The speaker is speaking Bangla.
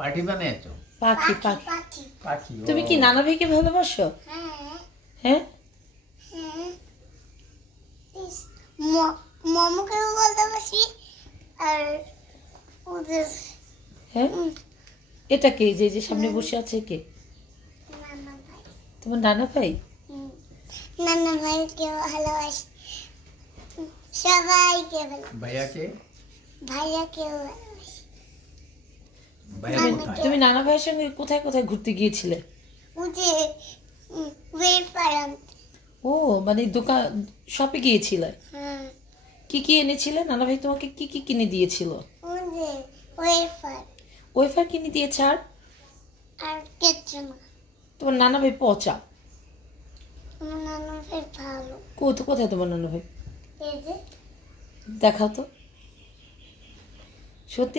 পার্টি বানিয়েছো? পাখি পাখি পাখি। পাখি। তুমি কি নানা ভাইকে ভালোবাসো? হ্যাঁ হ্যাঁ হ্যাঁ মোমোকেও বলতে পারছি আর ওদের হ্যাঁ এটা কে যে যে সামনে বসে আছে কে? নানা ভাই তোমার নানা ভাই? নানা ভাইকে ভালোবাসি সবাইকে ভালোবাসি ভাইয়াকে? ভাইয়াকে ভালোবাসি ভাইয়া কোথায়? তুমি নানা ভাইয়ের সঙ্গে কোথায় কোথায় ঘুরতে গিয়েছিলে? উঠে ওয়েফার আনতে ও মানে দোকান শপে গিয়েছিলে? হ্যাঁ কি কি এনেছিলে? নানা ভাই তোমাকে কি কি কিনে দিয়েছিল? ওদের ওয়েফার ওয়েফার কিনে দিয়েছে আর আর কিচ্ছু না তোমার নানা ভাই পচা। আমার নানা ভাই ভালো কোথায় তোমার নানা ভাই? এই যে দেখাও তো সত্যি